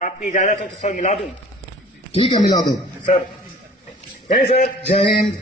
आपकी इजाजत हो तो सर मिला दूं? ठीक है, मिला दो सर। है सर। जय हिंद।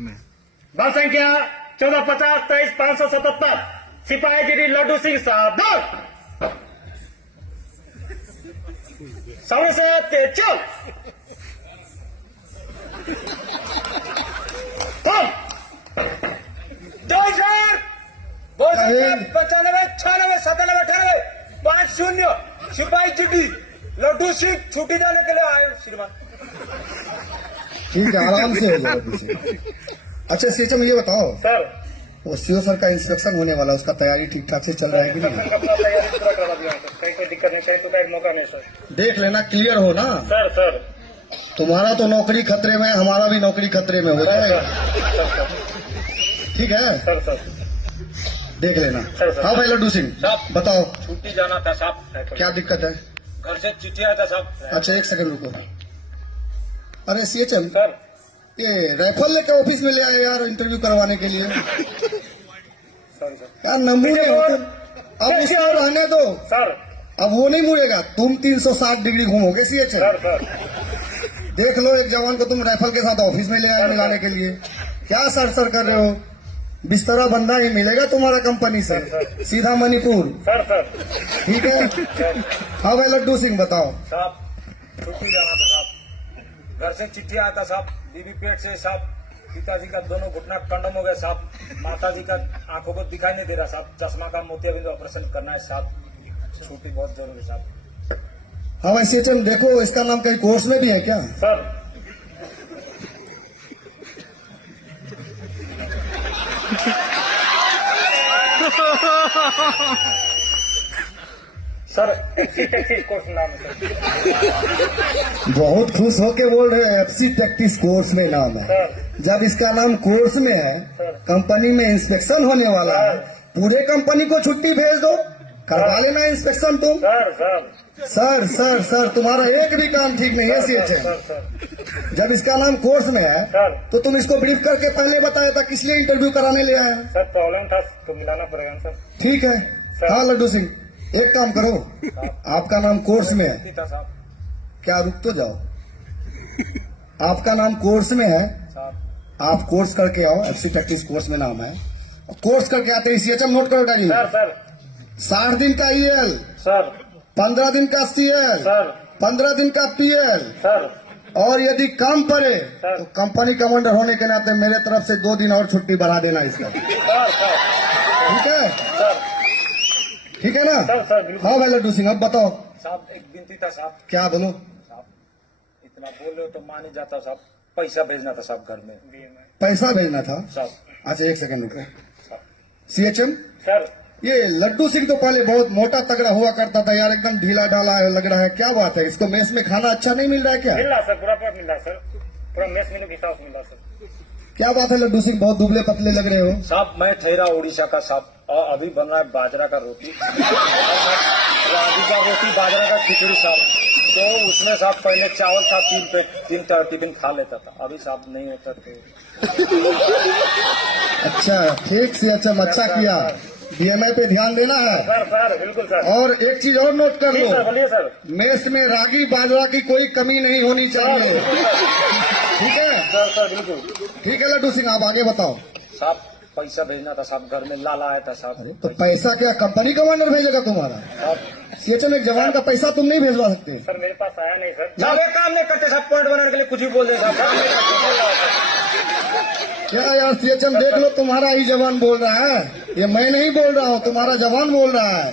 में बस संख्या 1450-23-577 सिपाही गिरी लड्डू सिंह साहब सामने से चल कम 95-96-97-98 सिपाही चिट्ठी लड्डू सिंह छुट्टी जाने के लिए आए श्रीमान। ठीक है, आराम से हो जाएगा पीछे। अच्छा सीएम, ये बताओ सर, वो सीओ सर का इंस्पेक्शन होने वाला, उसका तैयारी ठीक ठाक से चल रहा है कि नहीं? अपना तैयारी पूरा करवा दिया सर, कहीं कोई दिक्कत नहीं, कहीं तो का एक मौका नहीं सर। देख लेना, क्लियर हो ना। सर सर तुम्हारा तो नौकरी खतरे में, हमारा भी नौकरी खतरे में हो जाएगा। ठीक है, सर सर देख लेना। सर। हाँ भाई लड्डू सिंह, साहब बताओ छुट्टी जाना था साहब, क्या दिक्कत है? घर से चिट्ठी आया था साहब। अच्छा एक सेकंड रुको। अरे सीएम, सर ये राइफल लेकर ऑफिस में ले आए यार इंटरव्यू करवाने के लिए। सर यार नमूने हो तुम। अब उसको रहने दो, सर अब वो नहीं मुड़ेगा। तुम 360 डिग्री घूमोगे सीएम। सर सर देख लो, एक जवान को तुम राइफल के साथ ऑफिस में ले आए मिलाने के लिए। क्या सर सर कर रहे हो? बिस्तरा बंदा ही मिलेगा तुम्हारा कंपनी से, सीधा मणिपुर। सर सर ठीक है। हाँ भाई लड्डू सिंह बताओ। साहब छुट्टी जाना था साहब, घर से चिट्ठी आया था साहब, बीबी पेट से साहब, पिताजी का दोनों घुटना कंडम हो गया साहब, माताजी का आंखों को दिखाई नहीं दे रहा साहब, चश्मा का मोतियाबिंद ऑपरेशन करना है साहब, छुट्टी बहुत जरूरी साहब। हाँ भाई सीएम, देखो इसका नाम कहीं कोर्स में भी है क्या? सर सर टैक्सी कोर्स नाम है सर। बहुत खुश होके बोल रहे हैं एफसी टैक्टिस कोर्स में नाम है। सर जब इसका नाम कोर्स में है, कंपनी में इंस्पेक्शन होने वाला है, पूरे कंपनी को छुट्टी भेज दो, करवा लेना इंस्पेक्शन तुम। Sir sir sir sir sir तुम्हारा एक भी काम ठीक नहीं है सीएम। सर सर जब इसका नाम कोर्स में है सर तो तुम इसको ब्रीफ करके पहले बताया था, किस लिए इंटरव्यू कराने ले आए हैं? सर प्रॉब्लम था तो मिलाना पड़ेगा सर। ठीक है। हाँ लड्डू सिंह, एक काम करो, आपका नाम कोर्स में है चिट्ठी था साहब। क्या? रुक तो जाओ। आपका नाम कोर्स में है, साहब आप कोर्स करके आओ। एफसी प्रैक्टिस कोर्स में नाम है, कोर्स करके आते ही सीएचएम नोट करो डायरी सर में। सर 60 दिन का ईएल, सर 15 दिन का सीएल, सर 15 दिन का पीएल, सर और यदि कम पड़े सर। तो कंपनी कमांडर होने के नाते मेरे तरफ से 2 दिन और छुट्टी बढ़ा देना इसका। सर ठीक है, सर ठीक है ना? सर सर बिल्कुल। हाँ भाई लड्डू सिंह, अब बताओ साहब एक विनती था साहब। क्या बोलो। साहब इतना बोल रहे हो तो मान ही जाता साहब, पैसा भेजना था साहब घर में पैसा भेजना था? साहब। अच्छा एक सेकंड रुके। सीएचएम, सर ये लड्डू सिंह तो पहले बहुत मोटा तगड़ा हुआ करता था यार, एकदम ढीला ढाला लग रहा है, क्या बात है? इसको मेस में खाना अच्छा नहीं मिल रहा है क्या? मिल रहा सर, पूरा पूरा मिल रहा सर, पूरा मेस मेनू के हिसाब से मिल रहा सर। क्या बात है लड्डू सिंह, बहुत दुबले पतले लग रहे हो। साहब मैं ठहरा उड़ीसा का साहब, और अभी बन रहा है बाजरा का रोटी, रागी का रोटी, बाजरा का खिचड़ी साहब। तो उसमें साहब पहले चावल था 3 टिफिन खा लेता था, अभी साहब नहीं होता तो। अच्छा ठीक सीएचएम, अच्छा किया। डीएमए पे ध्यान देना है। सर सर बिल्कुल सर। और एक चीज और नोट कर जी सर, लो, बोलिए सर। मेस में रागी बाजरा की कोई कमी नहीं होनी चाहिए। ठीक है, सर सर बिल्कुल। ठीक है लड्डू सिंह, आप आगे बताओ। साहब पैसा भेजना था साहब, घर में लाला आया था साहब। तो पैसा क्या कंपनी कमांडर भेजेगा तुम्हारा? साहब सीएचएम, एक जवान का पैसा तुम नहीं भेजवा सकते? सर मेरे पास आया नहीं सर। ज्यादा काम नहीं करते साहब, पॉइंट बनाने के लिए कुछ भी बोल दे साहब। क्या यार सीएचएम, देख लो तुम्हारा ही जवान बोल रहा है, ये मैं नहीं बोल रहा हूँ, तुम्हारा जवान बोल रहा है।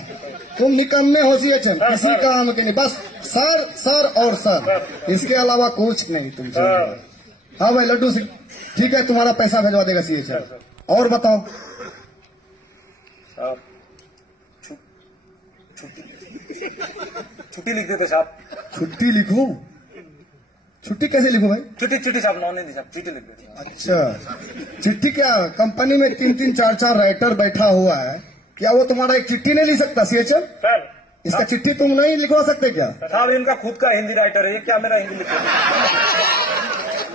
तुम निकम्मे हो सीएचएम, किसी काम के नहीं, बस सर सर और सर, इसके अलावा कुछ नहीं तुमसे। हाँ भाई लड्डू सिंह, ठीक है, तुम्हारा पैसा भेजवा देगा सीएचएम। और बताओ। साहब छुट्टी लिख देते साहब। छुट्टी लिखूं? छुट्टी कैसे लिखूं भाई? चिट्ठी साहब, नॉन हिंदी साहब, चिट्ठी लिख देते। अच्छा चिट्ठी क्या? कंपनी में 3-3 4-4 राइटर बैठा हुआ है, क्या वो तुम्हारा एक चिट्ठी नहीं लिख सकता सीएचएम? सर इसका चिट्ठी तुम नहीं लिखवा सकते क्या? साहब इनका खुद का हिंदी राइटर है, ये क्या मेरा हिंदी लिख।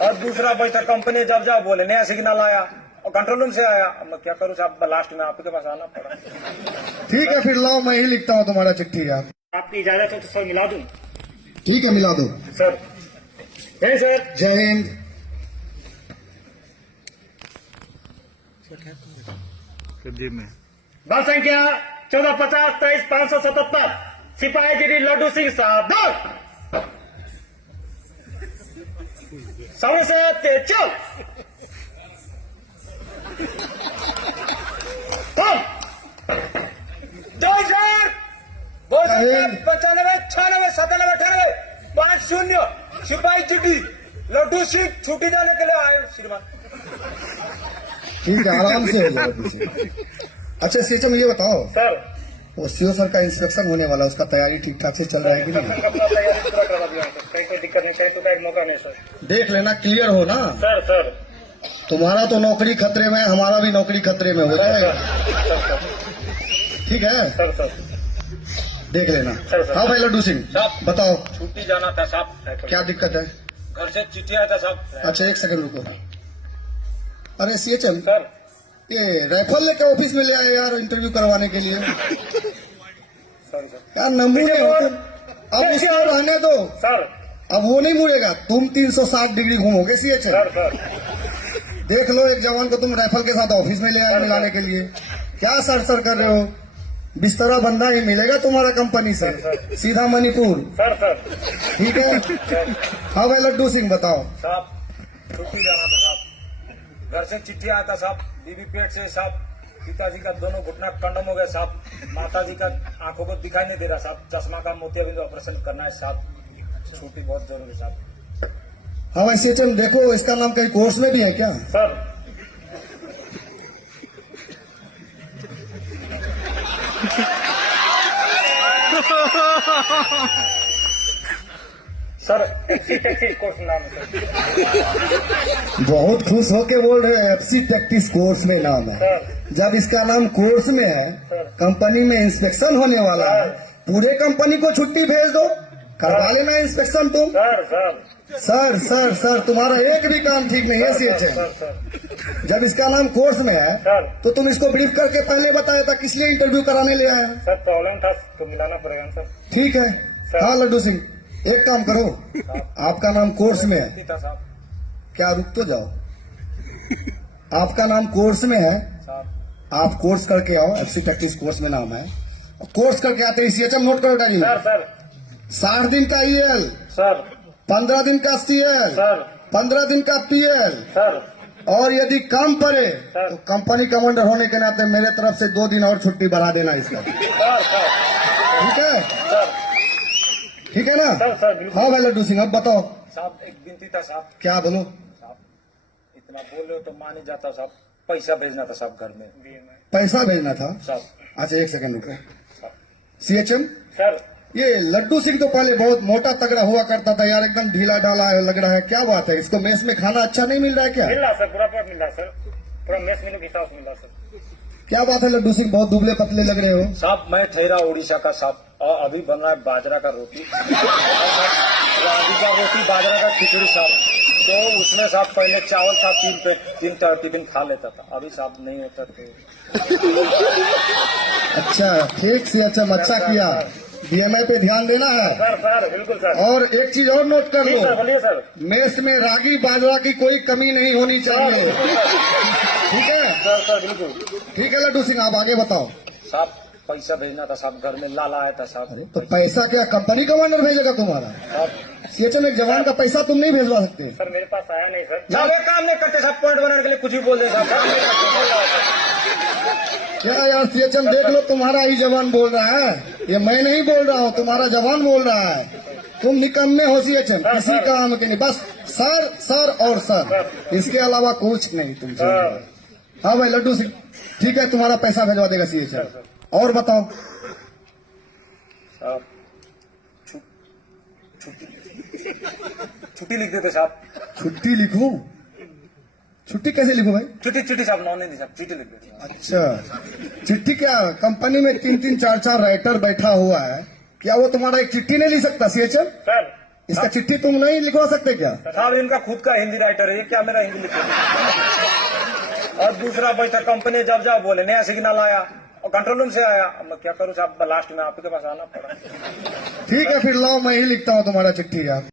और दूसरा बैठा कंपनी जब जाओ बोले नया सिग्नल आया, और कंट्रोल रूम से आया। अब मैं क्या करूँ साहब, लास्ट में आपके पास आना पड़ा। ठीक है फिर लाओ, मैं ही लिखता हूँ तुम्हारा चिट्ठी यार। आपकी इजाजत हो तो सर मिला दूं? ठीक है मिला दो। सर है सर। जय हिंद। बस संख्या 1450-23-577 सिपाही गिरी लड्डू सिंह साहब दो सौ से चल दो सर 95 96 97 98 50 सिपाही चिट्ठी लड्डू सिंह छुट्टी जाने के लिए आए श्रीमान। ठीक है आराम से हो जाओ पीछे। अच्छा सीएचएम ये बताओ, सर वो सीओ सर का इंस्पेक्शन होने वाला है, उसका तैयारी ठीक ठाक से चल रहा है कि नहीं? अपना तैयारी पूरा करवा दिया सर, कहीं कोई दिक्कत नहीं, कहीं तो का एक मौका नहीं सर। देख लेना क्लियर हो ना। सर सर तुम्हारा तो नौकरी खतरे में है, हमारा भी नौकरी खतरे में हो जाएगा। ठीक है सर सर देख लेना। Sir, sir. हाँ भाई लड्डू सिंह साहब बताओ छुट्टी जाना था साहब। क्या दिक्कत है? घर से चिट्ठी आया था साहब। अच्छा एक सेकंड रुको। अरे सीएचएम सर ये राइफल लेके ऑफिस में ले आए यार इंटरव्यू करवाने के लिए। Sorry sir. यार नमूने हो तुम। अब उसको रहने दो, सर अब वो नहीं मुड़ेगा। तुम 360 डिग्री घूमोगे सीएचएम। सर सर देख लो एक जवान को तुम राइफल के साथ ऑफिस में ले आए मिलाने के लिए। क्या सर कर रहे हो? बिस्तरा बंदा ही मिलेगा तुम्हारा कंपनी से, सीधा मणिपुर। सर सर ठीक है हाँ भाई लड्डू सिंह बताओ। साहब छुट्टी जाना था साहब। घर से चिट्ठी आया था साहब, बीबी पेट से साहब। पिताजी का दोनों घुटना कंडम हो गया साहब। माताजी का आंखों को दिखाई नहीं दे रहा साहब। चश्मा का मोतियाबिंद ऑपरेशन करना है साहब। छुट्टी बहुत जरूरी साहब। हाँ भाई सीएचएम देखो इसका नाम कहीं कोर्स में भी है क्या? सर सर टैक्सी कोर्स नाम है सर। बहुत खुश होके बोल रहे हैं एफसी टैक्टिस कोर्स में नाम है। सर जब इसका नाम कोर्स में है, कंपनी में इंस्पेक्शन होने वाला है, पूरे कंपनी को छुट्टी भेज दो, करवा लेना इंस्पेक्शन तुम। Sir sir sir sir sir तुम्हारा एक भी काम ठीक नहीं है सीएचएम। सर सर जब इसका नाम कोर्स में है सर तो तुम इसको ब्रीफ करके पहले बताया था किस लिए इंटरव्यू कराने ले आए हैं। सर प्रॉब्लम था तो मिलाना पड़ेगा सर। ठीक है हाँ लड्डू सिंह एक काम करो, आपका नाम कोर्स में है नहीं था साहब। क्या? रुक तो जाओ। आपका नाम कोर्स में है, साहब आप कोर्स करके आओ। एफसी टैक्टिस कोर्स में नाम है, कोर्स करके आते ही सीएचएम नोट करो डायरी सर में। सर 60 दिन का ईएल, सर 15 दिन का सीएल, सर 15 दिन का पीएल, सर और यदि कम पड़े सर। तो कंपनी कमांडर होने के नाते मेरे तरफ से 2 दिन और छुट्टी बढ़ा देना इसका। सर ठीक है सर ठीक है ना? सर सर बिल्कुल। हाँ भाई लड्डू सिंह अब बताओ साहब एक विनती था साहब। क्या बोलो। साहब इतना बोल रहे हो तो मान ही जाता साहब। पैसा भेजना था साहब घर में पैसा भेजना था? साहब। अच्छा एक सेकंड रुके। सीएचएम सर ये लड्डू सिंह तो पहले बहुत मोटा तगड़ा हुआ करता था यार, एकदम ढीला ढाला लग रहा है, क्या बात है? इसको मेस में खाना अच्छा नहीं मिल रहा है क्या? मिल रहा सर, पूरा पूरा मिल रहा सर, पूरा मेस मेनू के हिसाब से मिल रहा सर। क्या बात है लड्डू सिंह, बहुत दुबले पतले लग रहे हो। साहब मैं ठहरा उड़ीसा का साहब, और अभी बन रहा है बाजरा का रोटी। रागी का रोटी, बाजरा का खिचड़ी साहब। तो उसमें साहब पहले चावल था 3 टिफिन खा लेता था, अभी साहब नहीं होता तो। अच्छा ठीक से अच्छा किया, डीएमआई पे ध्यान देना है। सर सर बिल्कुल सर। और एक चीज और नोट कर ठीक सर, लो, बोलिए सर। मेस में रागी बाजरा की कोई कमी नहीं होनी चाहिए। ठीक है सर सर बिल्कुल। ठीक है लड्डू सिंह आप आगे बताओ। साहब पैसा भेजना था साहब, घर में लाला आया था साहब। तो पैसा क्या कंपनी कमांडर भेजेगा तुम्हारा? साहब सीएचएम एक जवान का पैसा तुम नहीं भेजवा सकते? सर मेरे पास आया नहीं सर। ज्यादा काम नहीं करते साहब, पॉइंट बनाने के लिए कुछ भी बोल दे साहब। क्या यार सीएचएम देख लो तुम्हारा ही जवान बोल रहा है, ये मैं नहीं बोल रहा हूँ, तुम्हारा जवान बोल रहा है। तुम निकम्मे हो सीएचएम, किसी काम के नहीं, बस सर सर और सर, इसके अलावा कुछ नहीं तुम। हाँ भाई लड्डू सिंह ठीक है, तुम्हारा पैसा भेजवा देगा सीएचएम। और बताओ। साहब छुट्टी लिख देते साहब। छुट्टी लिखूं? छुट्टी कैसे लिखूं भाई? चिट्ठी साहब, नॉन हिंदी साहब, चिट्ठी लिख देते। अच्छा चिट्ठी क्या? कंपनी में 3 4 राइटर बैठा हुआ है, क्या वो तुम्हारा एक चिट्ठी नहीं लिख सकता सीएचएम? सर इसका चिट्ठी तुम नहीं लिखवा सकते क्या? साहब इनका खुद का हिंदी राइटर है, ये क्या मेरा हिंदी लिख और दूसरा बैठक कंपनी जब जाओ बोले नया सिग्नल आया और कंट्रोल रूम से आया। अब मैं क्या करूँ साहब, लास्ट में आपके पास आना पड़ा। ठीक है फिर लाओ, मैं ही लिखता हूँ तुम्हारा चिट्ठी यार।